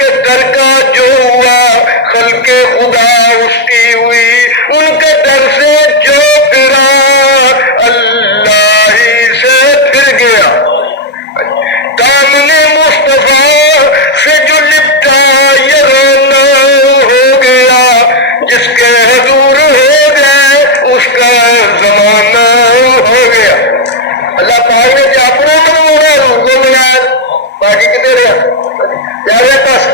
کے در کا جو ہوا خلق خدا اس کی ہوئی، ان کے در سے جو پھرا اللہ ہی سے پھر گیا، دامن مصطفیٰ سے جو لپٹا یہ رونا ہو گیا، جس کے حضور ہو گئے اس کا زمانہ ہو گیا۔ اللہ پاک نے جو اپنا منوانا روح کو ملایا، باقی کتنے رہا پیارے پاس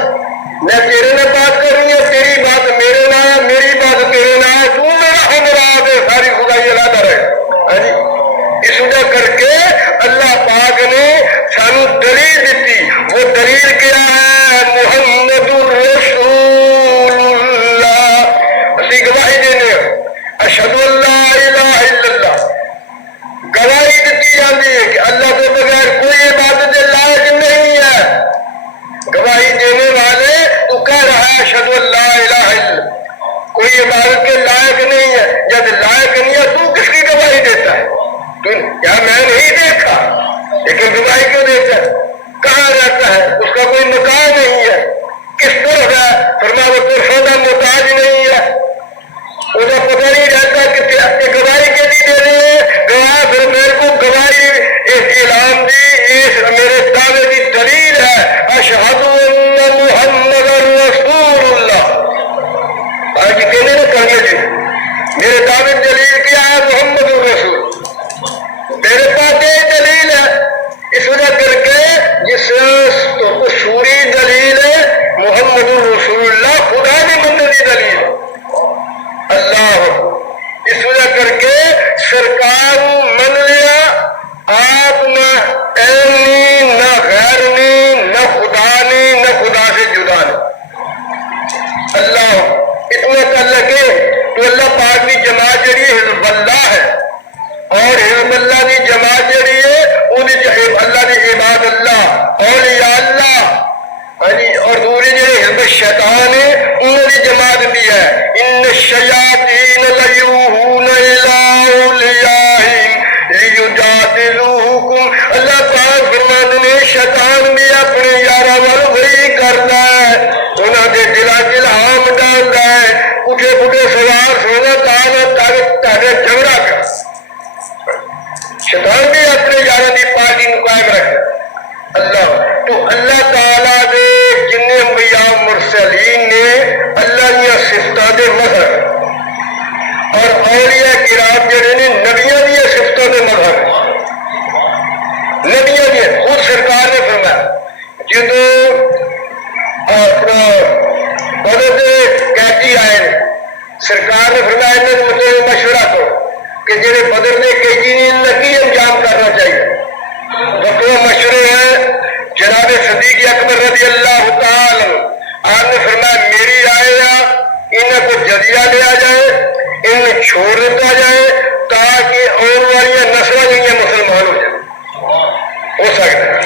میں تیرے نے بات کرنی ہے، تیری بات میرے نہ ہے، میری بات تیرے نہ ہے، تو میرا ہمراہ ہے، ساری خدائی علیحدہ رہے۔ اس وجہ کر کے اللہ پاک نے سانو دلیل دیتی، وہ دلیل کیا ہے؟ محمد الرسول اللہ۔ اسی گواہی دینے اشہد ان لا الہ الا اللہ، گواہی دیتی جاتی ہے کہ اللہ کے بغیر کوئی عبادت لائق نہیں ہے۔ گواہی دینے والے تو کہہ رہا ہے اشہد ان لا الہ الا اللہ، کوئی عبادت کے لائق نہیں ہے۔ جب لائق نہیں ہے تو کس کی گواہی دیتا ہے؟ کیا میں نہیں دیکھا لیکن گواہی کیوں دیتا ہے؟ کہاں رہتا ہے؟ اس کا کوئی مکان نہیں ہے، کس طرف ہے؟ فرمایا وہ پرسودہ محتاج نہیں ہے، مجھے پتہ نہیں رہتا کہ گواہی کے لیے دے رہے ہیں گواہ۔ پھر میرے کو گواہی اس اعلان دی، اس میرے دعوے کی دلیل ہے اشہد ان محمد رسول اللہ۔ آج کہنے نہ کرنے جی میرے دعوے کی دلیل کیا ہے؟ محمد الرسول۔ میرے پاس یہ دلیل ہے، اس وجہ کر کے جس تو شوری دلیل ہے محمد الرسول اللہ، خدا نے مننے کی دلیل اللہ۔ اس وجہ کر کے سرکار من لیا، آپ نہ اینی نہ غیرنی نہ خدا نے نہ خدا سے جدا نے اللہ۔ اتنا کر لگے تو اللہ پاک کی جماعت جڑی حزب اللہ ہے، اور حزب اللہ کی جماعت جڑی ہے اللہ کی عباد اللہ اولیاء اللہ، اور دوسری جڑی حزب شیطان ہے انہوں کی جماعت بھی ہے۔ ان الشیاطین لیوحون الی اولیاءہم لیجادلوکم، اللہ پاک فرماتے ہیں شیطان بھی اپنے یاراں وال وہی کردا ہے، انہاں دے دلاں وچ الہام ڈالدا ہے، اٹھے پٹھے سوار سونا تاکہ جھگڑا کر۔ شیطان بھی اپنے یاراں دی پارٹی نو قائم رکھے اللہ۔ تو اللہ تعالیٰ دے جن انبیاء مرسلین نے اللہ دیا صفتاں دے مظہر، اور اولیاء کرام جڑے نے نبیاں دیا صفتاں دے مظہر، نبیاں دیا۔ خود سرکار نے فرمایا جدوں اپنا بدر دے قیدی آئے نے، سرکار نے فرمایا انہاں دے متعلق مشورہ کرو کہ جڑے بدر دے قیدی نے انہاں کی انجام کرنا چاہیے۔ دو مشورے ہیں جناب صدیق اکبر رضی اللہ تعالی آپ نے فرمایا میری رائے انہیں کو جزیہ لیا جائے، انہیں چھوڑ دیتا جائے تاکہ آنے والی نسلیں جو مسلمان ہو جائیں، ہو سکتا ہے۔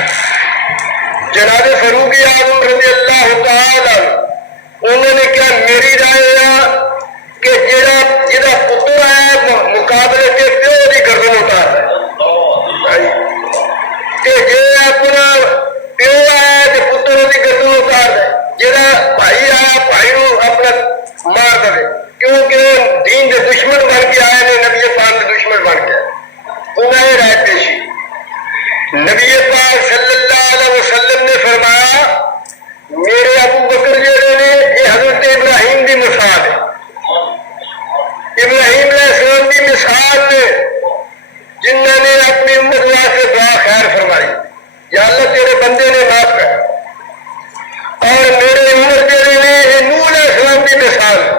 جناب فاروق اعظم رضی اللہ تعالی انہوں نے کیا میری رائے کہ جہاں پتر ہے مقابلے کے پیو کی گردن اتار ہے، کہ جی اپنا پیو ہے تو پتر کی گردن اتار دے، جہاں بھائی آیا بھائی کو اپنا مار دے، کیونکہ وہ دین کے دشمن بن کے آئے نے، نبی پاک کے دشمن بن کے انہیں یہ رائے پیشی۔ نبی پاک صلی اللہ علیہ وسلم نے فرمایا میرے ابو بکر جڑے نے یہ حضرت ابراہیم کی مثال ہے، ابراہیم علیہ السلام کی مثال نے جنہوں نے اپنی امت واسطے دعا خیر فرمائی، یا اللہ تیرے بندے نے معاف کر، اور میرے امت جڑے نے یہ نوح علیہ السلام کی مثال ہے،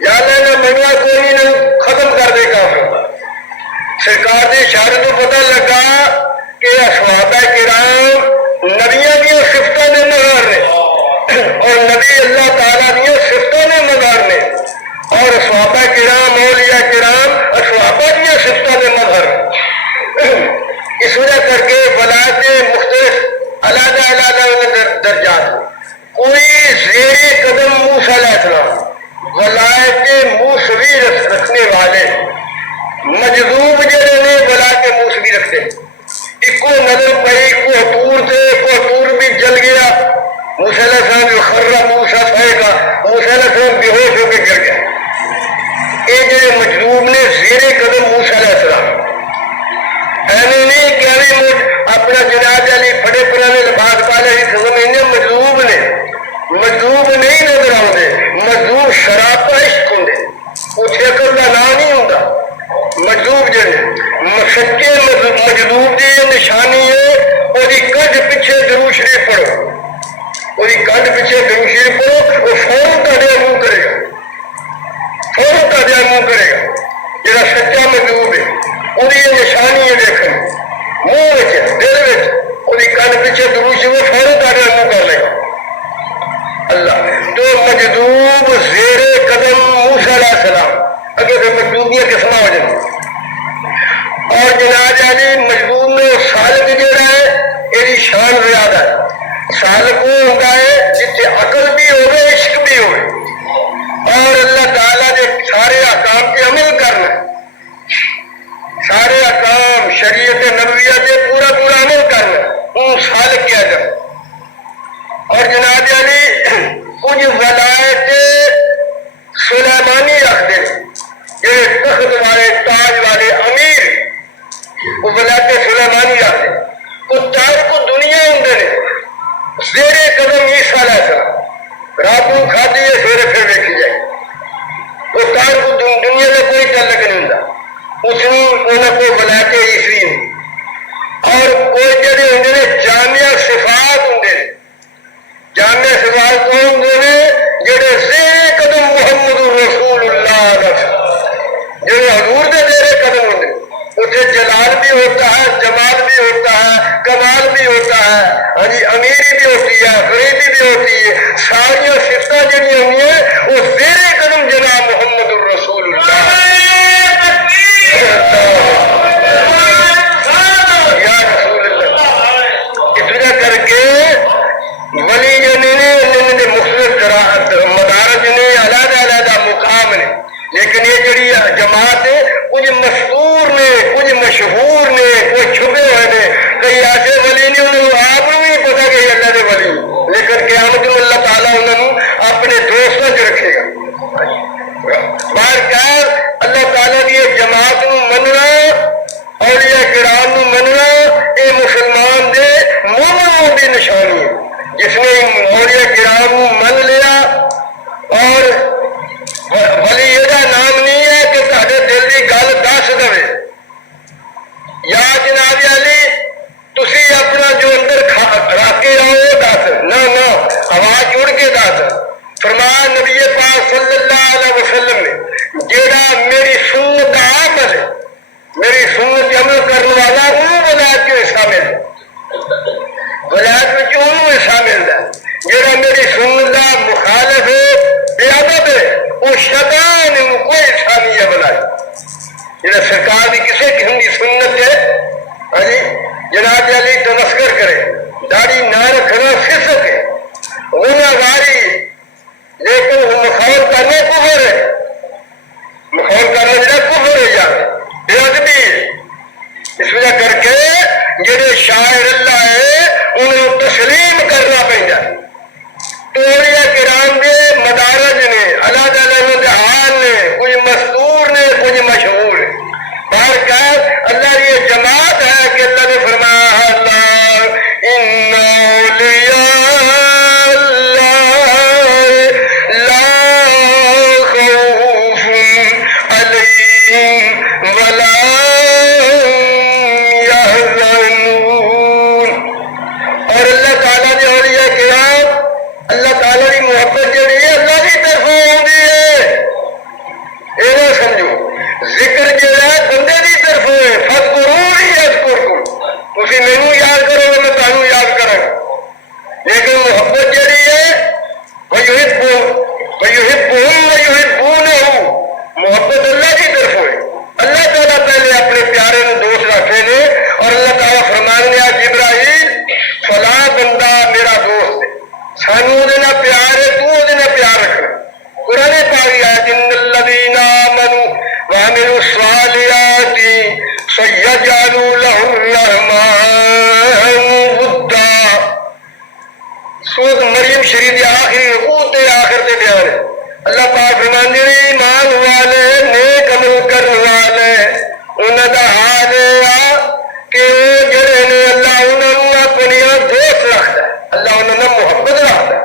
یا اللہ نے منوا کوئی نہیں ختم کر دے کافر۔ سرکار کی اشارے کو پتہ لگا کہ صحابہ کرام نبیوں کی صفتوں نے مظہر نے، اور نبی اللہ تعالیٰ کی صفتوں نے مظہر نے، اور صحابہ کرام اولیاء کرام صحابہ کی صفتوں نے مظہر۔ اس وجہ کر کے ولایت مختلف علیحدہ علیحدہ درجات، کوئی زیر قدم موسیٰ علیہ السلام ولایت موسوی رکھنے والے مجذوب جڑے نے ولایت موسوی رکھتے، ایک کو نظر پئی کو حتور تھے، کو حتور بھی جل گیا، موسیٰ علیہ السلام موسیٰ علیہ السلام بے ہوش ہو کے گر گیا. یہ جو مجذوب نے زیر قدم موسیٰ علیہ السلام ایویں نہیں کہ اپنا جناب علی بڑے پرانے لباس پالے سمجھنے مجذوب نہیں نظر آتے. مجذوب شراب کا عشق ہوں وہ شکل کا نام نہیں ہوتا. مجذوب جڑے سچے مجذوب کی نشانی ہے وہ کڈ پیچھے درود شریف پڑھو. وہ کڈ پیچھے درود شریف پڑھو وہ فوراً تہاڈے منہ کرے گا. فوراً تہاڈے منہ کرے گا. جڑا سچا مجذوب ہے وہ نشانی ہے دیکھنے منہ دل وہ کڈ پیچھے درود شریف فوراً تہاڈے منہ کر لے گا. اللہ تو مجذوب زیر قدم موسیٰ علیہ السلام اگر سے مجذوبیاں قسم ہو جائیں. اور جناب علی مجذوب میں سالک جڑا ہے یہ شان زیادہ ہے. سالک وہ ہوتا ہے جتنے عقل بھی ہوئے عشق بھی ہوئے اور اللہ تعالیٰ نے سارے احکام پہ عمل کرنا ہے. سارے احکام شریعت نبویہ پہ پورا پورا عمل کرنا ہے وہ سالک کیا جائے. اور جناب علی کچھ ولایت سلیمانی رکھتے ہیں یہ تخت والے تاج والے امیر وہ ولایت سلیمانی رکھتے ہیں. کتار کو دنیا اندر زیر قدم عیسیٰ علیہ السلام رات کو کھاتی ہے سویرے پھر دیکھی جائے. کتار کو دنیا میں کوئی تعلق نہیں ہوتا. اس میں کوئی ولایت عیسوی نہیں. اور کوئی جڑے ہوں جامعہ صفات ہوں جامع صفات کون دے جڑے زیر قدم محمد رسول اللہ جڑے حضور دے زیر قدم ہوتے اسے جلال بھی ہوتا ہے جمال بھی ہوتا ہے کمال بھی ہوتا ہے. ہاں جی امیری بھی ہوتی ہے غریبی بھی ہوتی ہے. ساری صفتیں جڑی ہوئی ہیں وہ زیر قدم جناب محمد رسول اللہ یا رسول اللہ. اس وجہ کر کے ولی نے مختلف مدارج نے علیحدہ علیحدہ مقام نے لیکن یہ جڑی جماعت ہے کچھ مشہور نے کچھ مشہور نے کوئی چھپے ہوئے نے کئی ایسے ولی نے انہوں آپ کو بھی پتا کہ اللہ کے ولی لیکن قیامت میں اللہ تعالیٰ انہوں اپنے دوستوں سے رکھے گا. باہر اللہ تعالیٰ کی جماعت کو مننا اولیاء کرام کو مننا یہ مسلمان دے مومنوں کی نشانی ہے. جس نے اولیاء کرام کو من لیا اور ولی یہ نام نہیں ہے کہ تہاڈے دل کی گل دس دے یا جناب علی تسی اپنا جو اندر رکھ کے آؤ دس نہ آواز جڑ کے دس. فرمایا نبی پاک صلی اللہ علیہ وسلم نے جیڑا میری سنت کا عمل ہے میری سنت عمل کرنے والا انہوں ولایت کے حصہ ملتا ولایت میں انہوں حصہ ملتا ہے. جیڑا میری سنت کا مخالف ہے بے ادب ہے وہ شیطان ہے کوئی حصہ نہیں ہے ولایت. جیڑا سرکار کی کسی قسم کی سنت ہے ہاں جی جناب علی تمسکر کرے داڑھی نہ رکھنا فسق ہے گناہگاری لیکن مخالف کرنے کفر ہے. مخالف کرنا جڑا کفر ہے یار بے ادبی ہے. اس وجہ کر کے جڑے شاعر اللہ ہے انہوں تسلیم کرنا پہنتا. تو اولیاء کرام دے مدارج نے علیحدہ علیحدہ حال نے کچھ مستور نے کچھ مشہور ہے. باہر اللہ یہ جماعت ہے کہ اللہ نے فرمایا اللہ ان اولیاء اللہ لا خوف علیہم ولا اور اللہ تعالیٰ نے اولیاء کرام اللہ تعالیٰ کی محبت جڑی ہے اللہ کی طرف آتی ہے. یہ نہ سمجھو ذکر جڑا ہے بندے کی طرف ہے فذکرونی اذکرکم تسی مینوں یاد کرو گے میں تانوں یاد کراں گا. لیکن محبت جڑی ہے ویحبہم ویحبونہ محبت اللہ کی طرف ہے. اللہ تعالیٰ پہلے اپنے پیارے نے دوست رکھے نے اور اللہ تعالیٰ فرمان لیا جبرائیل فلاں بندہ میرا دوست ہے سانوں دے نال پیار ہے تو دے نال پیار رکھنا. قرآن پاک ہے جن الذین آمنوا وعملوا الصالحات سیجعل لهم الرحمن ودا سورۃ مریم شریف کے آخری رکوع تے آخر تے بیان ہے اللہ پاک فرماندے نے ایمان والے نیک عمل کرنے والے انہاں دا حال ہے کہ وہ جڑے نے اللہ انہاں نوں اپنی دوست رکھدا ہے، اللہ انہاں نال محبت رکھدا ہے،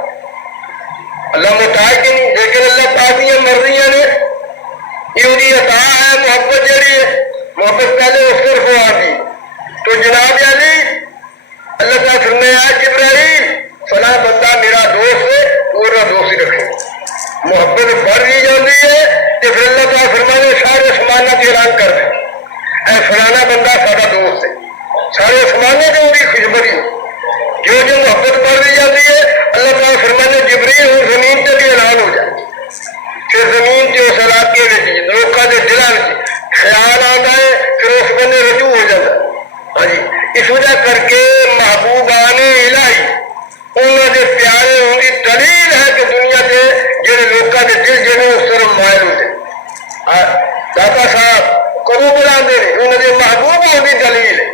اللہ محتاج نہیں، لیکن اللہ پاک دی مرضیاں نے یہ دی عطا ہے محبت جڑی ہے، محبت پہلے اس طرف آتی تو جناب علی اللہ تعالیٰ فرمایا جبرائیل فلاں بندہ میرا دوست ہے تو میرا دوست ہی رکھے، محبت بڑھ بھی جاتی ہے تو پھر اللہ تعالیٰ فرمانے سارے سمانہ کی اعلان کر دیں اے فلانا بندہ سارا دوست ہے، سارے سمانے کی بھی خوشبری جو محبت بڑھ بھی جاتی ہے اللہ تعالیٰ فرمانے جبریل اور زمین سے بھی اعلان ہو جائے، پھر زمین کے اس علاقے میں لوگوں کے دلوں میں خیال آتا ہے پھر اس بندے رجوع ہو جاتا ہے۔ ہاں جی اس وجہ کر کے محبوبان الہی انہوں نے پیارے ہوں گی دلیل ہے کہ دنیا کے جڑے لوگوں کے دل جڑے اس طرف مائل ہوتے داتا صاحب کدو بلا دے انہوں نے محبوب ہوگی دلیل ہے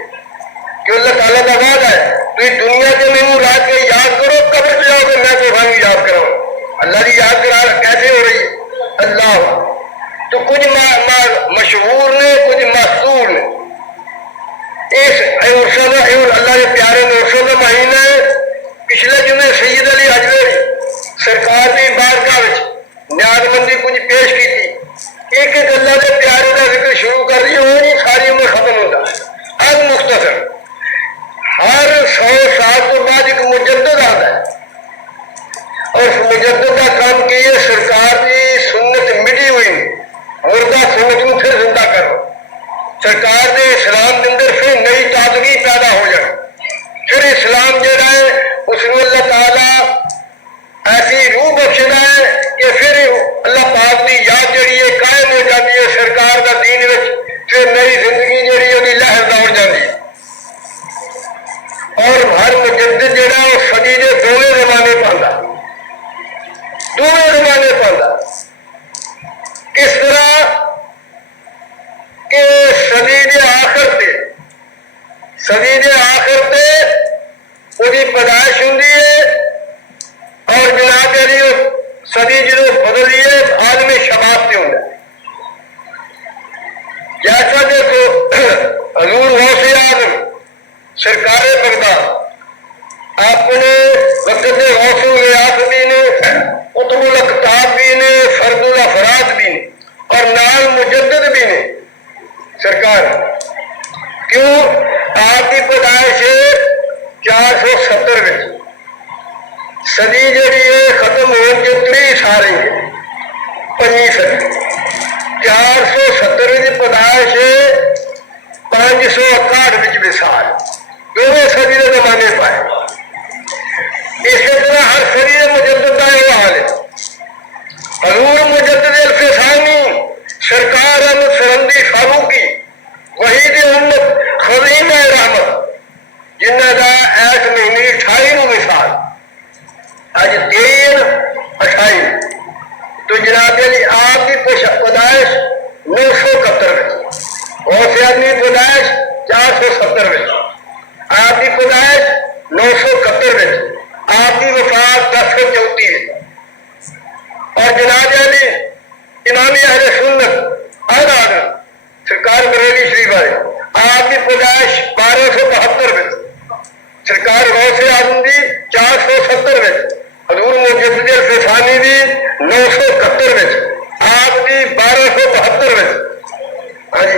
کہ اللہ تعالیٰ کا وعدہ ہے تو دنیا کے میں رات کے یاد کرو قبر پہ جاؤ گے میں تو ہم یاد کراؤں اللہ کی یاد کرا کیسے ہو رہی ہے اللہ تو کچھ مشہور نے کچھ مستور نے اس اللہ کے پیارے نوسوں کا مہینہ ہے پچھلے جمعے سید علی حجویری سرکار کی بارگاہ نیاز مندی کچھ پیش کی تھی ایک ایک اللہ کے پیارے کا ذکر شروع کر دی وہ نہیں ساری عمر ختم ہوتا اب مختصر ہر 100 سال کے بعد ایک مجدد آتا ہے اور اس مجدد کا کام کیے سرکار کی سنت مٹی ہوئی مردہ سنت کو پھر زندہ کرو سرکار نے اسلام کے اندر پھر نئی تازگی پیدا ہو جائے پھر اسلام جڑا ہے اس کو اللہ تعالیٰ ایسی روح بخشنا ہے کہ پھر اللہ پاک کی یاد جڑی ہے قائم ہو جاتی ہے سرکار کا دین پھر نئی زندگی جڑی ہے لہر دوڑ جاتی ہے اور ہر مجدد جڑا وہ صدی کے دونوں زمانے پاتا دونوں زمانے پاتا کس طرح کہ صدی کے آخر تے وہی پیدائش ہوں اور جناب علی صدی جدو بدلی ہے عالم شباب سے ہوں جیسا دیکھو حضور غوث اعظم سرکار بغداد اپنے وقت کے غوث الغیاث بھی نے قطب الاقطاب بھی نے فرد الافراد بھی نے اور نال مجدد بھی نے سرکار کیوں آپ کی پیدائش 470 میں صدی جڑی ہے ختم ہو کے 30 سال ہے 25 صدی 470 کی پیدائش ہے 561 مثال دونوں صدی کے زمانے پائے اسی طرح ہر صدی کے مجدد کا یہ حال ہے حضور مجدد الفسانی سرکار سرندی فاروقی وحید امت خزینہ رحمت جنہ کا ایس مہینے 28 مثال آج 23/28 تو جناب علی آپ کی پیدائش 971 میں غوث اعظم کی پیدائش 470 میں آپ کی پیدائش 971 میں آپ کی وفات 1034 میں اور جناب علی امام اہل سنت اور سرکار بریلی شریف والے آپ کی پیدائش 1272 میں سرکار غوث اعظم دی 470 میں حضور مجدد الفسانی دی 971 میں آپ دی 1272 میں ہاں جی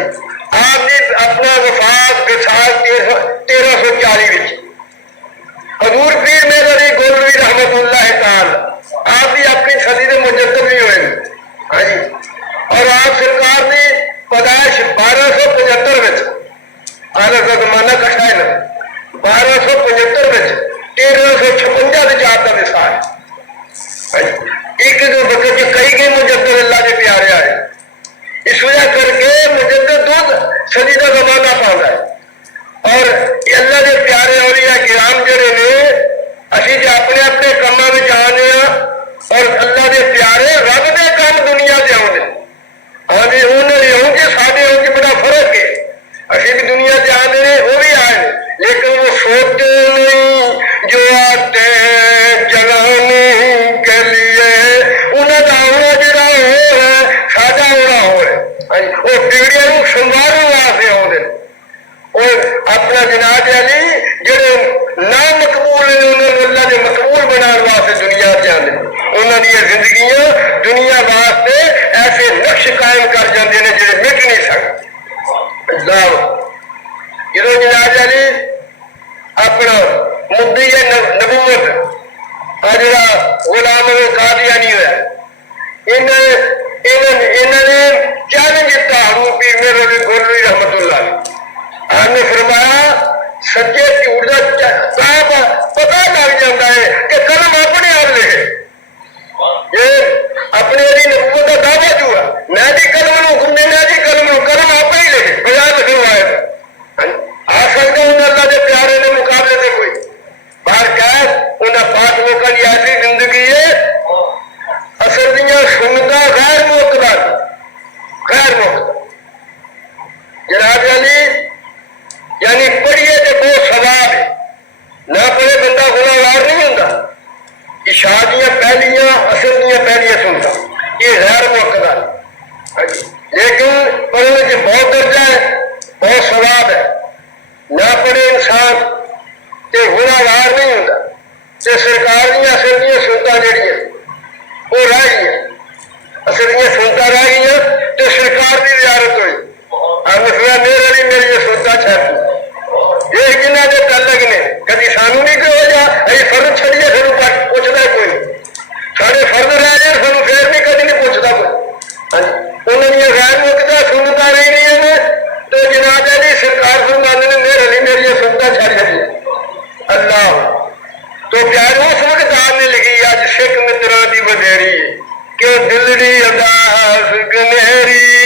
آپ دی اپنا وفات وصال 1340 میں حضور پیر میرا دی گولوی رحمت اللہ تعالی آپ بھی اپنی صدی کے مجدد بھی ہوئے ہاں جی اور آپ سرکار دی پیدائش 1275 میں آج کا زمانہ کٹا ہے نا 1275 میں 1356 آپ کا مثال ایک جو مطلب کہ کئی کئی مجدد اللہ کے پیارے آئے اس وجہ کر کے مجدد دودھ صدی کا زمانہ پاتا ہے اور اللہ کے پیارے اولیاء کرام جڑے نے اسی جو اپنے اپنے کاموں میں آنے اور اللہ کے پیارے رب کے کام دنیا سے آنے ہاں جی انہوں کے سارے ہوں کے بڑا فرق ہے اسی بھی دنیا سے آنے وہ بھی آئے لیکن وہ سوچتے نہیں جو آتے جو قادیانی ہوا انہوں نے چیلنج دیتا حضور پیر میرے علی گولوی رحمت اللہ علیہ. آپ نے فرمایا سچے جھوٹ کا پتا لگ جاتا ہے کہ قلم اپنے آپ لکھے. یہ اپنے علی نبوت کا دعویٰ جو ہے میں بھی قلم حکم دینا جی قلم آپ ہی لکھے بجائے لکھوایا آ سکتا ہوں اللہ کے پیارے نے مقابلے سے کوئی باہر کیا انہیں پاک لوگوں کی ایسی زندگی ہے اصل دیا سنتا غیر معتبر جناب یعنی پڑھیے تو بہت ثواب ہے نہ پڑھے بندہ گناہگار نہیں ہوتا. شادیاں پہلیاں اصل دیا پہلیاں سنتا یہ غیر معتبر لیکن پڑھنے کے بہت درجہ ہے بہت ثواب ہے. نہ پڑھے انسان تے گناہگار نہیں ہوتا تے سرکار دیا اصل دیا سنتا جڑیاں وہ رہ گئی اصل دیا سنتا رہ گئی تو سرکار کی زیارت ہوئی. میرے علی میری یہ سنتا چھڑ یہ جنہ کے تعلق نے کدی سانو نہیں کہ ہو جا ابھی فرض چھڑیے پھر پوچھتا کوئی نہیں سارے فرض رہ جائے سانو پھر بھی کدی نہیں پوچھتا کوئی انہوں نے غیر مقدہ سنتا نہیں ہے تو جناب علی سرکار فرمانے نے میرے علی میری یہ سنتا چھڑ جائے اللہ تو پیار اس وقت آپ نے لکھی آج سکھ مترا دی بدیری کہ دلڑی ادا سکھ نہری